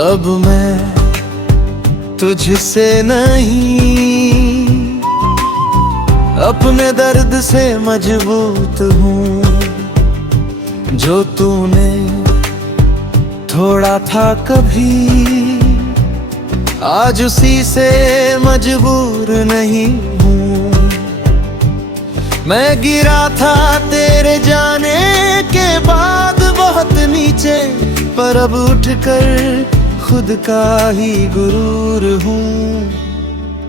अब मैं तुझसे नहीं, अपने दर्द से मजबूत हूँ। जो तूने थोड़ा था कभी, आज उसी से मजबूर नहीं हूँ। मैं गिरा था तेरे जाने के बाद बहुत नीचे, पर अब उठकर खुद का ही गुरूर हूँ।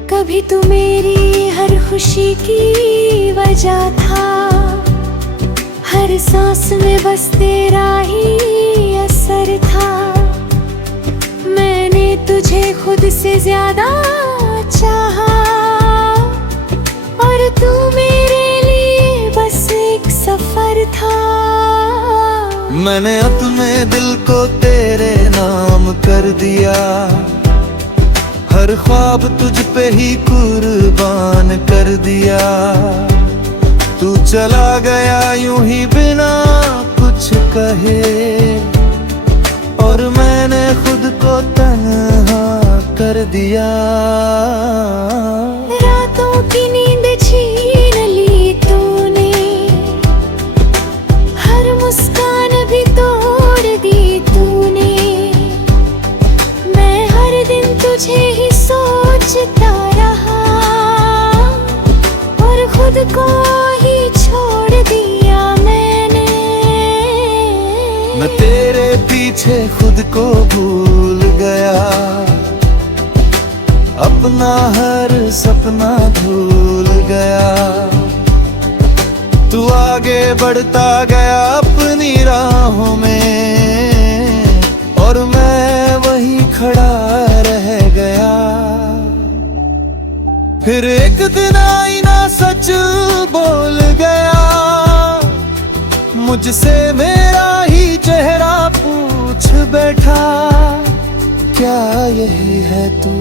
कभी तू मेरी हर खुशी की वजह था, हर सांस में बस तेरा ही असर था। मैंने तुझे खुद से ज्यादा चाहा, और तू मेरे लिए बस एक सफर था। मैंने अपने दिल को तेरे नाम कर दिया, हर ख्वाब तुझ पे ही कुर्बान कर दिया। तू चला गया यूं ही बिना कुछ कहे, और मैंने खुद को तन्हा कर दिया। रातों की नींद छीन ली तूने, हर मुस्कान भी तोड़ दी तूने। मैं हर दिन तुझे ही सोचता रहा, और खुद को ही छोड़ दिया मैंने। मैं तेरे पीछे खुद को भूल गया, अपना हर सपना भूल गया। तू आगे बढ़ता गया अपनी राहों में, और मैं वहीं खड़ा रह गया। फिर एक दिन आईना सच बोल गया, मुझसे मेरा ही चेहरा पूछ बैठा। क्या यही है तू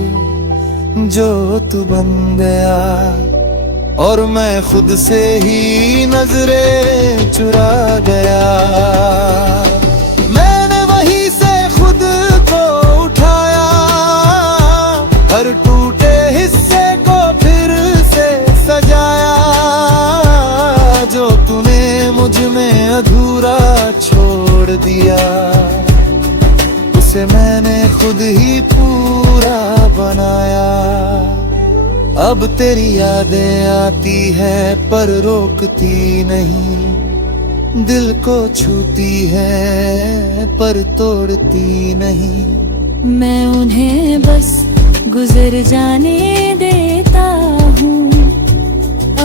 जो तू बन गया? और मैं खुद से ही नजरें चुरा गया। मैंने वहीं से खुद को उठाया, हर टूटे हिस्से को फिर से सजाया। जो तूने मुझ में अधूरा छोड़ दिया, उसे मैंने खुद ही पूरा बनाया। अब तेरी यादें आती है पर रोकती नहीं, दिल को छूती है पर तोड़ती नहीं। मैं उन्हें बस गुजर जाने देता हूँ,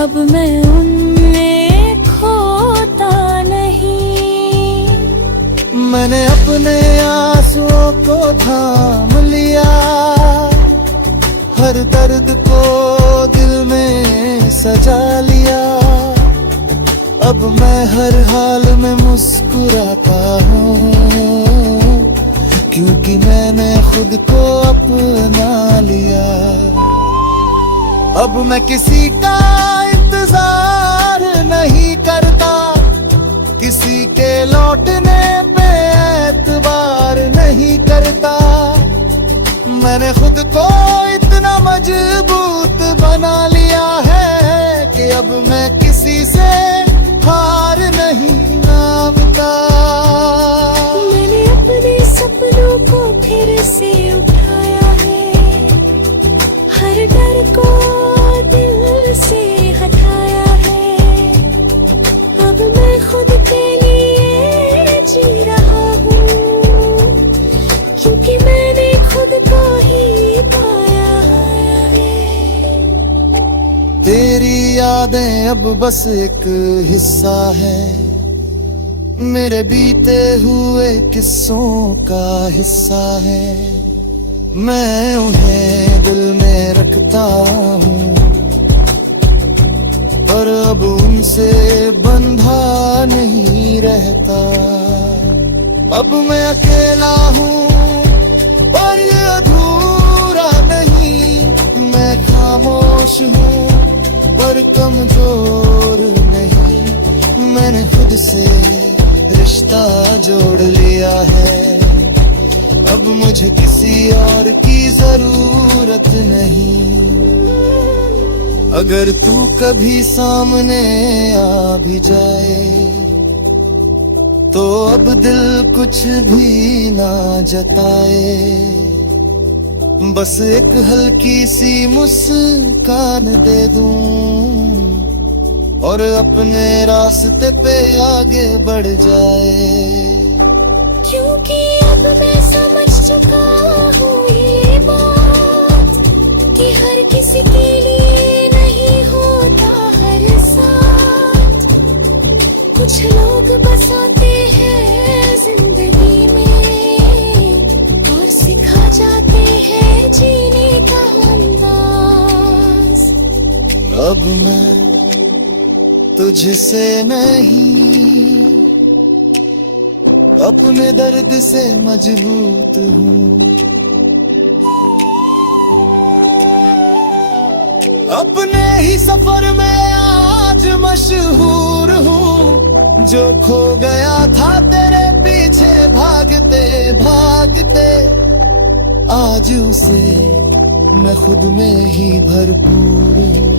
अब मैं उनमें खोता नहीं। मैंने अपने आंसुओं को थाम लिया, हर दर्द को दिल में सजा लिया। अब मैं हर हाल में मुस्कुराता हूँ, क्योंकि मैंने खुद को अपना लिया। अब मैं किसी का इंतजार नहीं करता, किसी के लौटने पे एतबार नहीं करता। मैंने खुद को इतना मजबूत बना लिया है कि अब मैं किसी से हार नहीं मानता। मैंने अपने सपनों को फिर से उठाया है, हर डर को दिल से हटाया है। अब मैं खुद के लिए जी रहा हूँ, क्योंकि मैंने खुद को ही पाया है। तेरी यादें अब बस एक हिस्सा है, मेरे बीते हुए किस्सों का हिस्सा है। मैं उन्हें दिल में रखता हूँ, पर अब उनसे बंधा नहीं रहता। अब मैं अकेला हूँ पर ये अधूरा नहीं, मैं खामोश हूँ पर कमजोर नहीं। मैंने खुद से रिश्ता जोड़ लिया है, अब मुझे किसी और की जरूरत नहीं। अगर तू कभी सामने आ भी जाए तो अब दिल कुछ भी ना जताए, बस एक हल्की सी मुस्कान दे दूं और अपने रास्ते पे आगे बढ़ जाए। क्योंकि अब मैं समझ चुका हूँ ये बात कि हर किसी के लिए नहीं होता हर साथ। कुछ लोग बस आते हैं जिंदगी में और सिखा जाते हैं जीने का अंदाज। अब मैं तुझसे नहीं अपने दर्द से मजबूत हूँ। अपने ही सफर में आज मशहूर हूँ। जो खो गया था तेरे पीछे भागते भागते, आज उसे मैं खुद में ही भरपूर हूँ।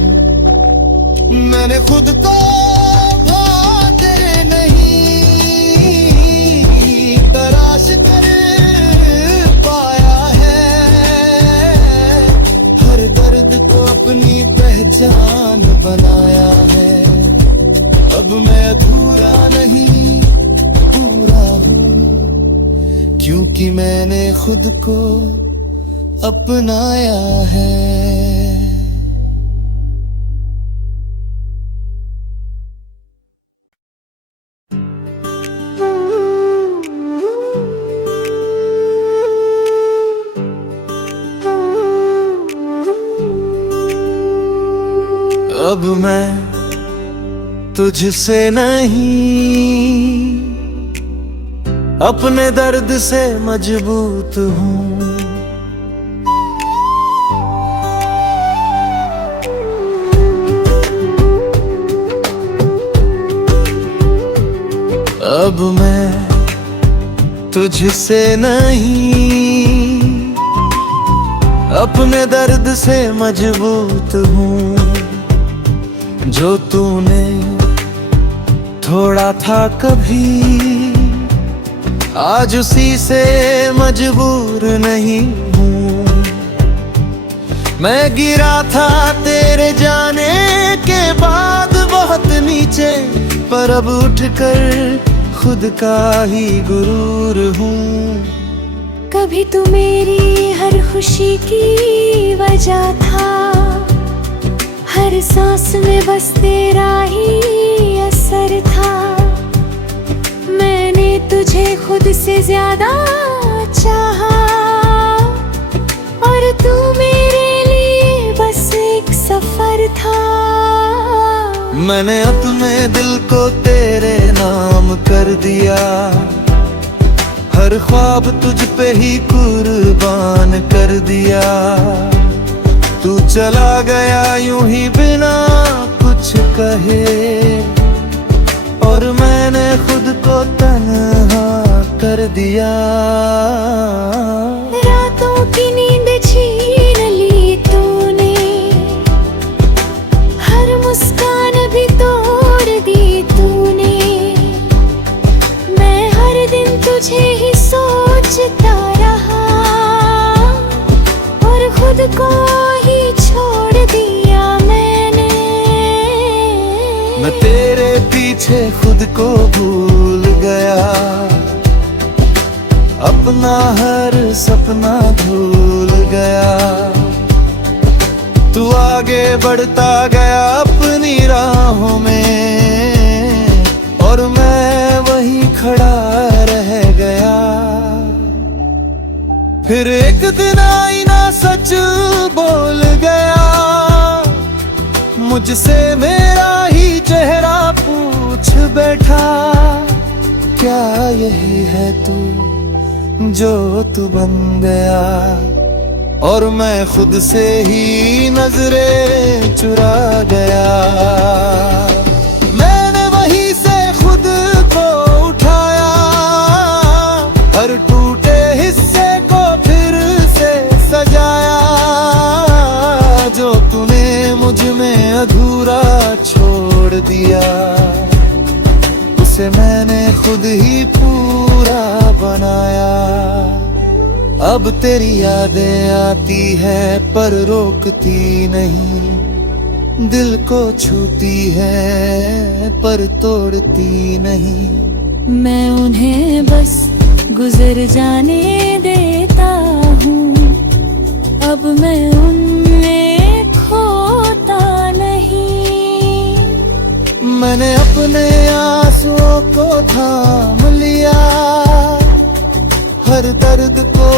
मैंने खुद को तेरे नहीं तराश कर पाया है, हर दर्द को अपनी पहचान बनाया है। अब मैं अधूरा नहीं पूरा हूँ, क्योंकि मैंने खुद को अपनाया है। अब मैं तुझसे नहीं अपने दर्द से मजबूत हूँ। अब मैं तुझसे नहीं अपने दर्द से मजबूत हूँ। जो तूने थोड़ा था कभी, आज उसी से मजबूर नहीं हूँ। मैं गिरा था तेरे जाने के बाद बहुत नीचे, पर अब उठकर खुद का ही गुरूर हूँ। कभी तू मेरी हर खुशी की वजह था, हर सांस में बस तेरा ही असर था। मैंने तुझे खुद से ज्यादा चाहा और तू मेरे लिए बस एक सफर था। मैंने अपने दिल को तेरे नाम कर दिया, हर ख्वाब तुझ पे ही कुर्बान कर दिया। तू चला गया यूं ही बिना कुछ कहे, और मैंने खुद को तन्हा कर दिया। रातों की नींद छीन ली तूने, हर मुस्कान भी तोड़ दी तूने। मैं हर दिन तुझे ही सोचता रहा और खुद को ही छोड़ दिया मैंने। मैं तेरे पीछे खुद को भूल गया, अपना हर सपना भूल गया। तू आगे बढ़ता गया अपनी राहों में, और मैं वहीं खड़ा रह गया। फिर एक दिन आईना सच बोल गया, मुझसे मेरा ही चेहरा पूछ बैठा। क्या यही है तू जो तू बन गया? और मैं खुद से ही नजरें चुरा गया। मैंने वहीं से खुद को उठाया, हर टूटे हिस्से को खुद ही पूरा बनाया। अब तेरी यादें आती है पर रोकती नहीं, दिल को छूती है पर तोड़ती नहीं। मैं उन्हें बस गुजर जाने देता हूँ, अब मैं उनमें खोता नहीं। मैंने अपने आंसुओं को थाम लिया, हर दर्द को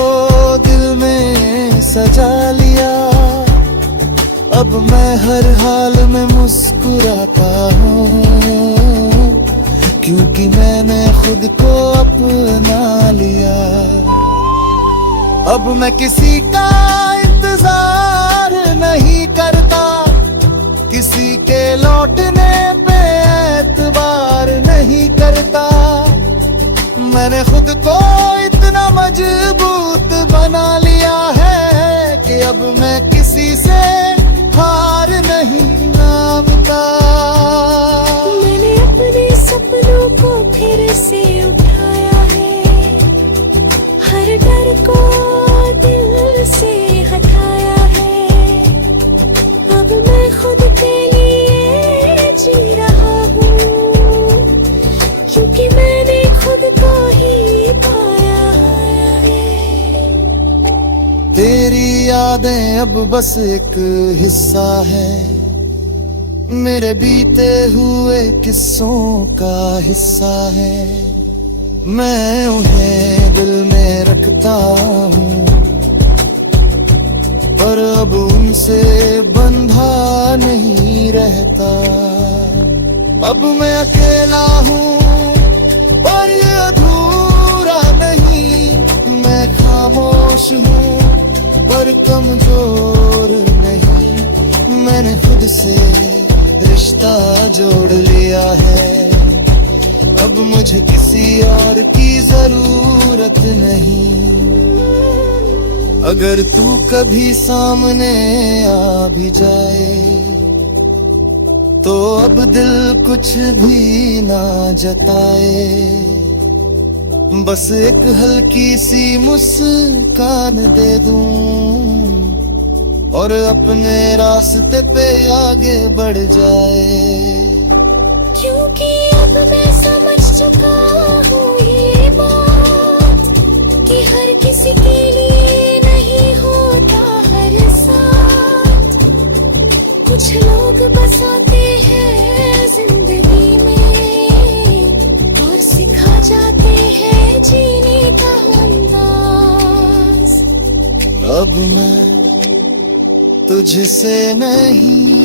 दिल में सजा लिया। अब मैं हर हाल में मुस्कुराता हूँ, क्योंकि मैंने खुद को अपना लिया। अब मैं किसी का इंतजार नहीं करता, किसी के लौटने पे एतबार नहीं करता। मैंने खुद को इतना मजबूत बना लिया है कि अब मैं किसी से हार नहीं मानता। मैंने अपने सपनों को फिर से उठाया है, हर डर को दिल से हटाया है। अब मैं खुद के लिए जी रहा हूँ, क्योंकि मैंने खुद को ही पाया है। तेरी यादें अब बस एक हिस्सा है, मेरे बीते हुए किस्सों का हिस्सा है। मैं उन्हें दिल में रखता हूँ, पर अब उनसे बंधा नहीं रहता। अब मैं अकेला हूँ पर ये अधूरा नहीं, मैं खामोश हूँ पर कमजोर नहीं। मैंने खुद से रिश्ता जोड़ लिया है, अब मुझे किसी और की जरूरत नहीं। अगर तू कभी सामने आ भी जाए तो अब दिल कुछ भी ना जताए, बस एक हल्की सी मुस्कान दे दूं और अपने रास्ते पे आगे बढ़ जाए। क्योंकि अब मैं समझ चुका हूँ ये बात कि हर किसी के लिए नहीं होता हर साथ। कुछ लोग बस आते हैं जिंदगी में और सिखा जाते हैं जीने का अंदाज। अब मैं तुझसे नहीं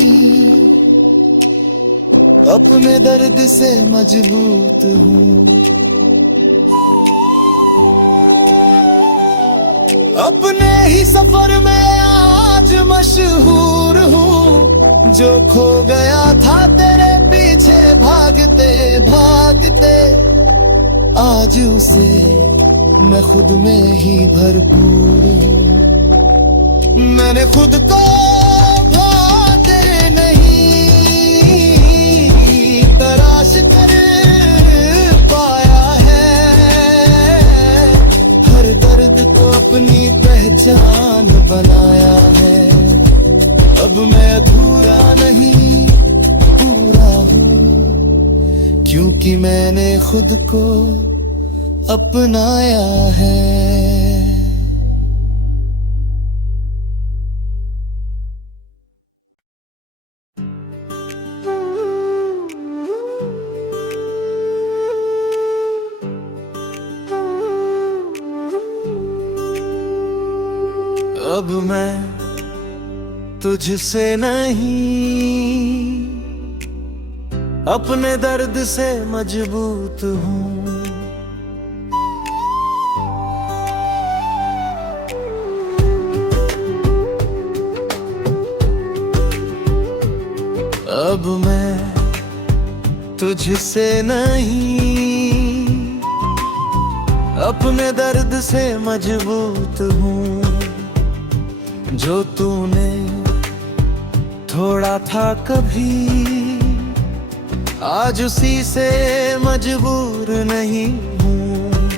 अपने दर्द से मजबूत हूँ, अपने ही सफर में आज मशहूर हूँ। जो खो गया था तेरे पीछे भागते भागते, आज उसे मैं खुद में ही भरपूर हूँ। मैंने खुद को तेरे नहीं तराश कर पाया है, हर दर्द को अपनी पहचान बनाया है। अब मैं अधूरा नहीं पूरा हूँ, क्योंकि मैंने खुद को अपनाया है। अब मैं तुझसे नहीं अपने दर्द से मजबूत हूँ। अब मैं तुझसे नहीं अपने दर्द से मजबूत हूँ। जो तूने थोड़ा था कभी, आज उसी से मजबूर नहीं हूँ।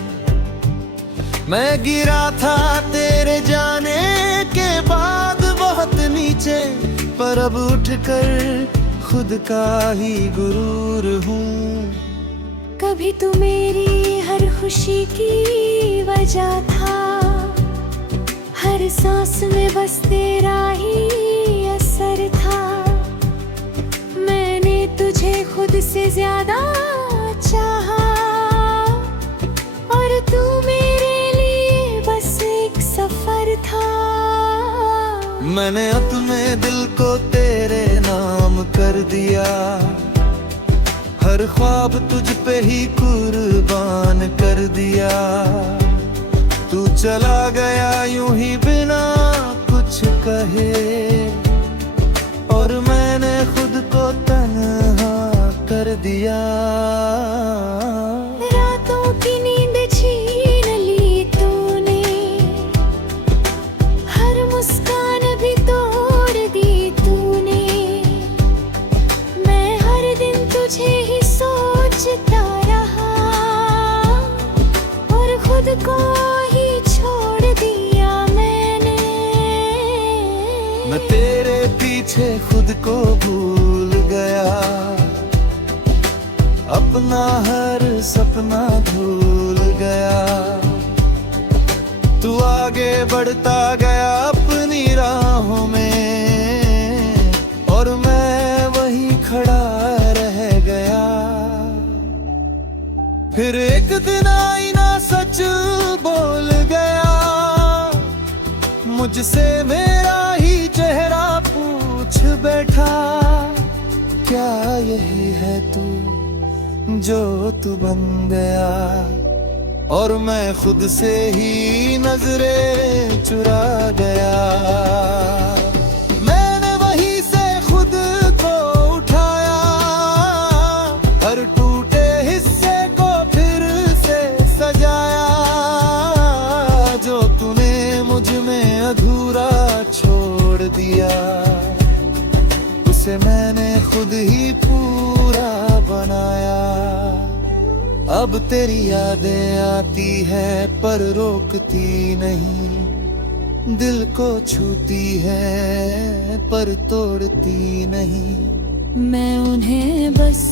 मैं गिरा था तेरे जाने के बाद बहुत नीचे, पर अब उठकर खुद का ही गुरूर हूँ। कभी तू मेरी हर खुशी की वजह था, हर सांस में बस तेरा ही असर था। मैंने तुझे खुद से ज्यादा चाहा, और तू मेरे लिए बस एक सफर था। मैंने अपने दिल को तेरे नाम कर दिया, हर ख्वाब तुझ पे ही कुर्बान कर दिया। तू चला गया यूं ही बिना कुछ कहे, और मैंने खुद को तन्हा कर दिया। रातों की नींद छीन ली तूने, हर मुस्कान भी तोड़ दी तूने। मैं हर दिन तुझे ही सोचता रहा, और खुद को ही छोड़ दिया मैंने। मैं तेरे पीछे खुद को भूल गया, अपना हर सपना भूल गया। तू आगे बढ़ता गया अपनी राहों में, और मैं वहीं खड़ा रह गया। फिर एक दिन आईना सच बोल गया, मुझसे मेरा ही चेहरा पूछ बैठा। क्या यही है तू जो तू बन गया? और मैं खुद से ही नजरें चुरा गया। मैंने वहीं से खुद को उठाया, हर टूटे हिस्से को फिर से सजाया। जो तूने मुझ में अधूरा छोड़ दिया, उसे मैंने खुद ही पूरा बनाया। अब तेरी यादें आती है पर रोकती नहीं, दिल को छूती है पर तोड़ती नहीं। मैं उन्हें बस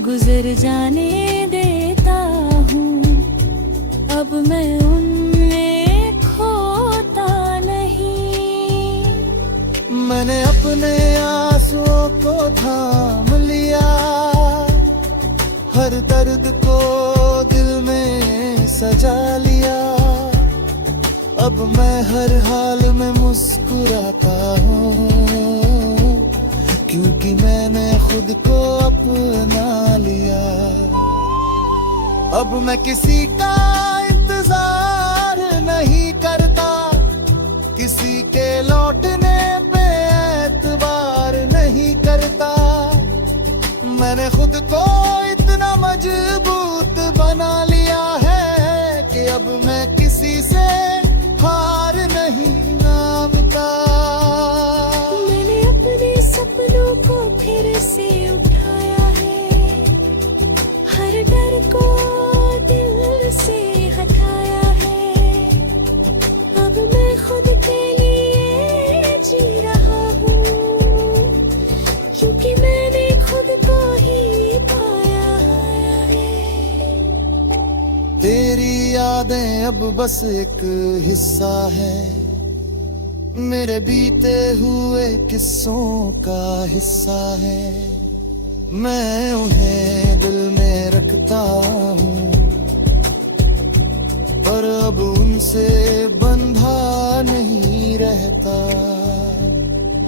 गुजर जाने देता हूँ, अब मैं उनमें खोता नहीं। मैंने अपने आंसुओं को थाम लिया, हर दर्द को दिल में सजा लिया। अब मैं हर हाल में मुस्कुराता हूँ, क्योंकि मैंने खुद को अपना लिया। अब मैं किसी का इंतजार नहीं करता, किसी के लौटने पे एतबार नहीं करता। मैंने खुद को इतना मजबूत बना लिया है कि अब मैं किसी से हार नहीं मानता। मैंने अपने सपनों को फिर से उठाया है, हर डर को दिल से हटाया है। अब मैं खुद के लिए जी रहा हूँ, क्योंकि मैंने खुद को ही पाया है। तेरी यादें अब बस एक हिस्सा है, मेरे बीते हुए किस्सों का हिस्सा है। मैं उन्हें दिल में रखता हूँ, पर अब उनसे बंधा नहीं रहता।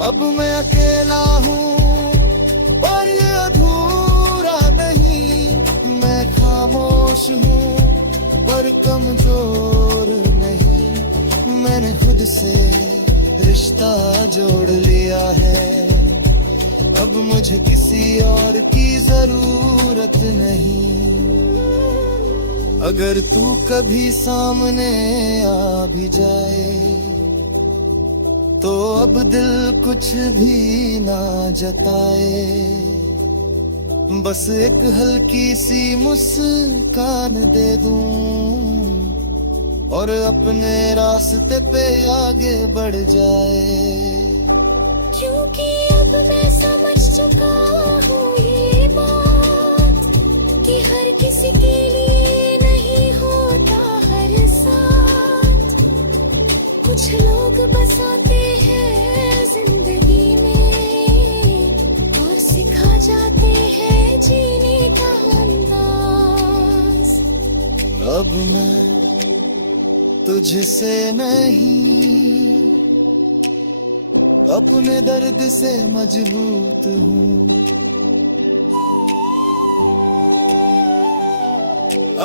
अब मैं अकेला हूँ पर ये अधूरा नहीं, मैं खामोश हूँ पर कमजोर नहीं। मैंने खुद से रिश्ता जोड़ लिया है, अब मुझे किसी और की जरूरत नहीं। अगर तू कभी सामने आ भी जाए, तो अब दिल कुछ भी ना जताए। बस एक हल्की सी मुस्कान दे दूं और अपने रास्ते पे आगे बढ़ जाए। क्योंकि अब मैं समझ चुका हूँ ये बात कि हर किसी के लिए नहीं होता हर साथ। कुछ लोग बसाते हैं जिंदगी में और सिखा जाते हैं जीने का अंदाज। अब मैं तुझसे नहीं अपने दर्द से मजबूत हूँ।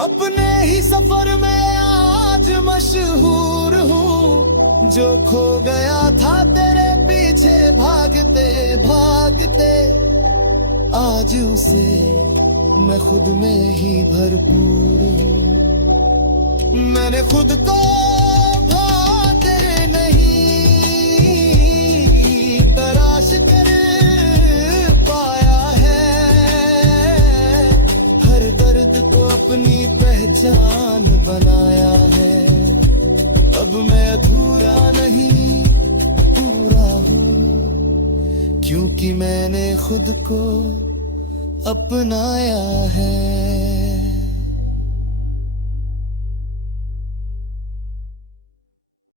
अपने ही सफर में आज मशहूर हूँ। जो खो गया था तेरे पीछे भागते भागते, आज उसे मैं खुद में ही भरपूर हूँ। मैंने खुद को भाते नहीं तराश कर पाया है। हर दर्द को अपनी पहचान बनाया है। अब मैं अधूरा नहीं पूरा हूँ, क्योंकि मैंने खुद को अपनाया है।